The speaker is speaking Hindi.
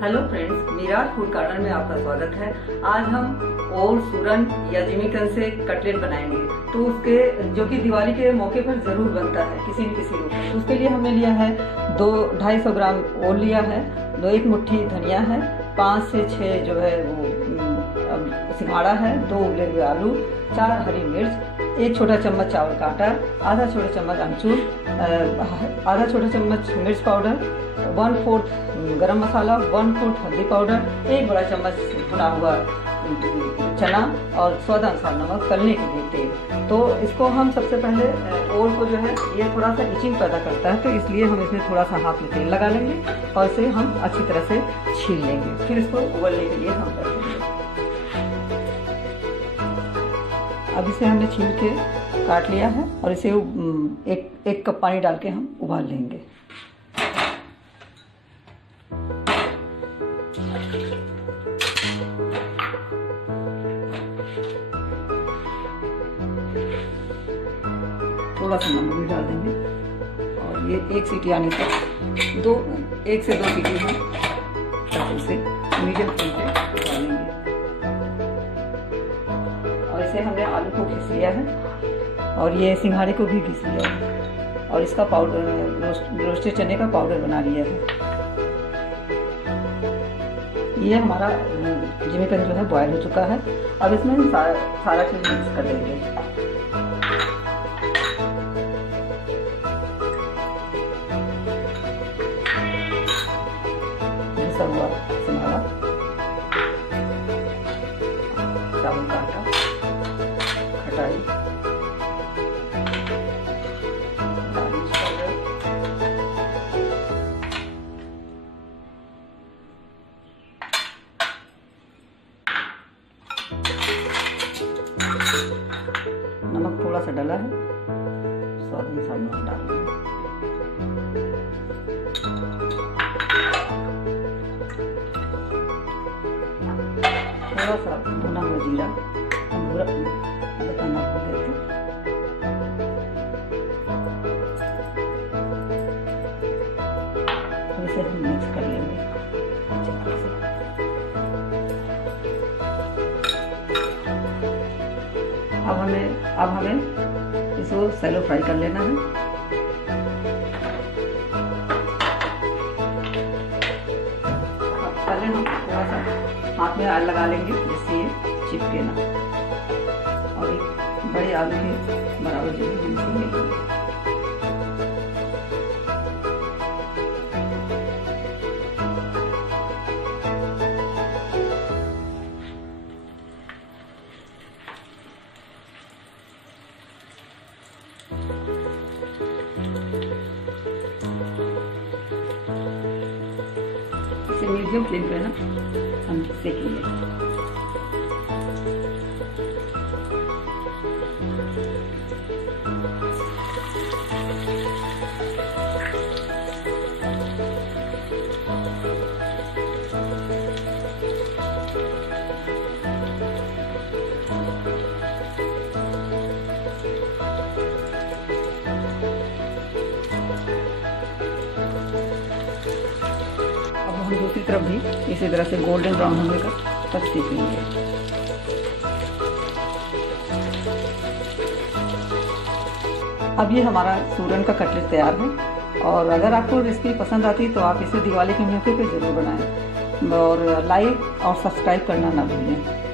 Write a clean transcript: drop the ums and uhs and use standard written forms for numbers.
Hello friends, Virat food garden में आपका स्वागत है। आज हम ओल, सूरन या जिमीकंद से कटलेट बनाएंगे। तो उसके जो कि दिवाली के मौके पर जरूर बनता है किसी न किसी रूप में। तो उसके लिए हमने लिया है 250 ग्राम ओल लिया है, 1 मुट्ठी धनिया है, 5 से 6 जो है वो सिंघाड़ा है, 2 उबले हुए आलू, 4 हरी मिर्च, 1 छोटा चम्मच चावल का आटा, आधा छोटा चम्मच अमचूर, आधा छोटा चम्मच मिर्च पाउडर, 1/4 गरम मसाला, 1/4 हल्दी पाउडर, 1 बड़ा चम्मच भुना हुआ चना और स्वाद अनुसार नमक, तलने के लिए तेल। तो इसको हम सबसे पहले ओल को जो है ये थोड़ा सा इचिंग पैदा करता है, तो इसलिए हम इसमें थोड़ा सा हाथ में तेल लगा लेंगे और इसे हम अच्छी तरह से छील लेंगे। फिर इसको उबलने के लिए हम कर देंगे। अब इसे हमने छील के काट लिया है और इसे एक कप पानी डाल के हम उबाल लेंगे। थोड़ा सा नमक भी डाल देंगे और ये 1 सीटी आने तक 1 से 2 सीटी हम इसे मीडियम फ्लेम पे उबालेंगे। और इसे हमने आलू को घिस लिया है और ये सिंघाड़े को भी घिस लिया है और इसका पाउडर रोस्टेड चने का पाउडर बना लिया है। ये हमारा जिमीकंद जो है बॉयल हो चुका है। अब इसमें हम सारा चीज मिक्स कर देंगे। हुआ सिंघाड़ा, चावल का आटा, खटाई, लाल मिर्च पाउडर, नमक थोड़ा सा डाला है, स्वाद अनुसार नमक डाल देंगे। थोड़ा सा भुना हुआ जीरा बताना भूल गए थे। तो इसे हम मिक्स कर लेंगे अच्छी तरह से। अब हमें इसको सैलो फ्राई कर लेना है। पहले हम थोड़ा सा हाथ में ऑयल लगा लेंगे जिससे ये चिपके ना, और एक बड़े आलू के बराबर जो हम इसे लेंगे। इसे मीडियम फ्लेम पे ना हम सेकेंगे। हम दूसरी तरफ भी इसी तरह से गोल्डन ब्राउन होने तक सेक लेंगे। अब ये हमारा सूरन का कटलेट तैयार है। और अगर आपको रेसिपी पसंद आती है तो आप इसे दिवाली के मौके पे ज़रूर बनाएं और लाइक और सब्सक्राइब करना ना भूलें।